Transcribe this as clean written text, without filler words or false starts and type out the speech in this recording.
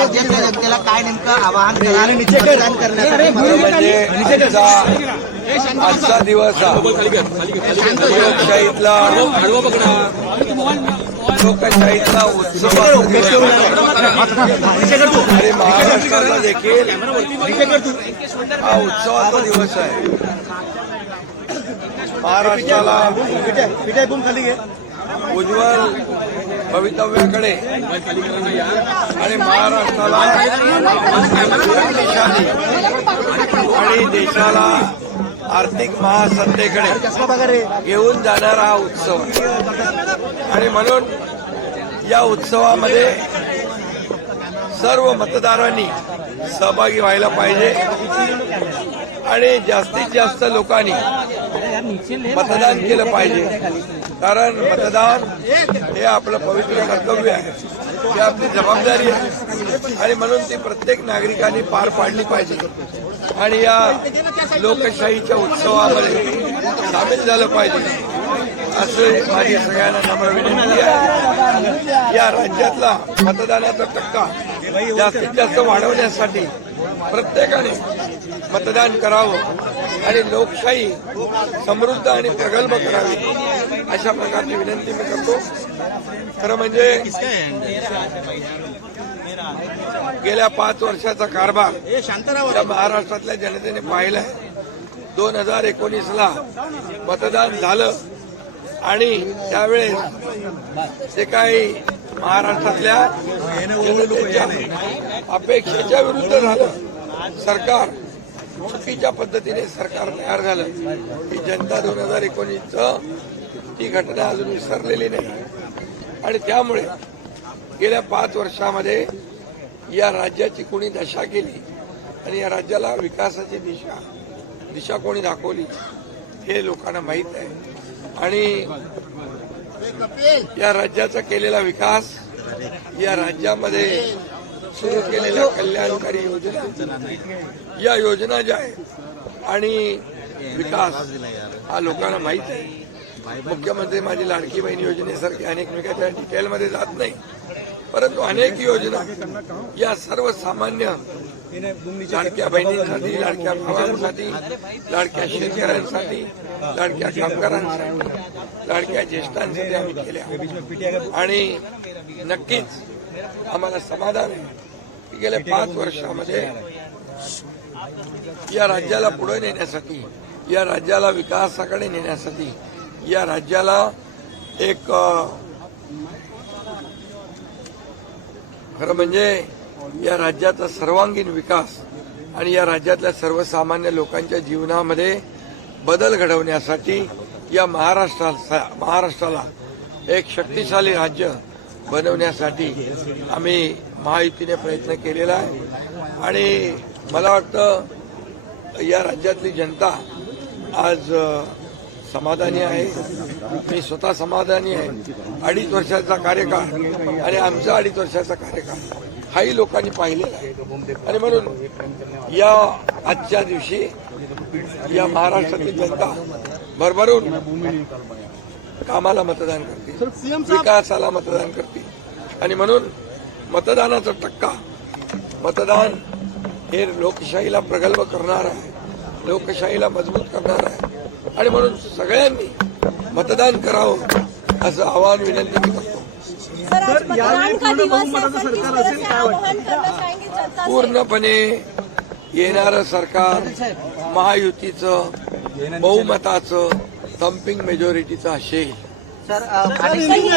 राज्यातल्या जनतेला काय नेमकं आवाहन कराल मतदान करण्यासाठी? म्हणजे आजचा दिवस हा लोकशाहीतला उत्सव आणि महाराष्ट्राला देखील हा उत्सवाचा दिवस आहे. महाराष्ट्राला उज्ज्वल भवितव्याकडे आणि महाराष्ट्राला आणि देशाला आर्थिक महासत्तेकडे घेऊन जाणारा हा उत्सव आणि म्हणून या उत्सवामध्ये सर्व मतदारांनी सहभागी व्हायला पाहिजे आणि जास्तीत जास्त लोकांनी मतदान केलं पाहिजे. कारण मतदान हे आपलं पवित्र कर्तव्य आहे, ही आपली जबाबदारी आहे आणि म्हणून ती प्रत्येक नागरिकांनी पार पाडली पाहिजे आणि या लोकशाहीच्या उत्सवामध्ये सामील झालं पाहिजे असं माझी सगळ्यांना नम्र विनंती आहे. या राज्यातला मतदानाचा टक्का जास्तीत जास्त वाढवण्यासाठी प्रत्येकाने मतदान करावं आणि लोकशाही समृद्ध आणि प्रगल्भ करावी अशा प्रकारची विनंती मी करतो. खरं म्हणजे गेल्या 5 वर्षाचा कारभार या महाराष्ट्रातल्या जनतेने पाहिलाय. 2019ला मतदान झालं आणि त्यावेळेस जे काही महाराष्ट्रातल्या जनतेच्या अपेक्षेच्या विरुद्ध झालं. सरकार चुकीच्या पद्धतीने सरकार तयार झालं. ही जनता 2019चं ती घटना अजून विसरलेली नाही आणि त्यामुळे गेल्या 5 वर्षामध्ये या राज्याची कोणी दशा केली आणि या राज्याला विकासाची दिशा कोणी दाखवली हे लोकांना माहीत आहे. आणि या राज्याचा केलेला विकास, या राज्यामध्ये सुरू केलेल्या कल्याणकारी योजना, या योजना ज्या आहेत आणि विकास हा लोकांना माहीत आहे. मुख्यमंत्री माझी लाडकी बहीण योजनेसारखी अनेक मी काय त्या डिटेलमध्ये जात नाही, परंतु अनेक योजना या सर्वसामान्य लाडक्या बहिणींसाठी, लाडक्या भावांसाठी, लाडक्या शेतकऱ्यांसाठी, लाडक्या कामगारांसाठी, लाडक्या ज्येष्ठांसाठी आम्ही केल्या आणि नक्कीच आम्हाला समाधान आहे की गेल्या 5 वर्षामध्ये या राज्याला पुढे नेण्यासाठी, या राज्याला विकासाकडे नेण्यासाठी, या राज्याला एक खरं म्हणजे या राज्याचा सर्वांगीण विकास आणि या राज्यातल्या सर्वसामान्य लोकांच्या जीवनामध्ये बदल घडवण्यासाठी या महाराष्ट्राला एक शक्तिशाली राज्य बनवण्यासाठी आम्ही महायुतीने प्रयत्न केलेला आहे आणि मला वाटतं या राज्यातली जनता आज समाधानी आहे. मी स्वतः समाधानी आहे. 2.5 वर्षाचा कार्यकाळ आणि आमचा 2.5 वर्षाचा कार्यकाळ हाही लोकांनी पाहिलेला आहे आणि म्हणून या आजच्या दिवशी या महाराष्ट्रातील जनता भरभरून कामाला मतदान करते, विकासाला मतदान करते आणि म्हणून मतदानाचा टक्का, मतदान हे लोकशाहीला प्रगल्भ करणार आहे, लोकशाहीला मजबूत करणार आहे आणि म्हणून सगळ्यांनी मतदान करावं असं आवाहन विनंती मी करतो. पूर्णपणे येणारं सरकार महायुतीचं बहुमताचं थम्पिंग मेजॉरिटीचं असेल.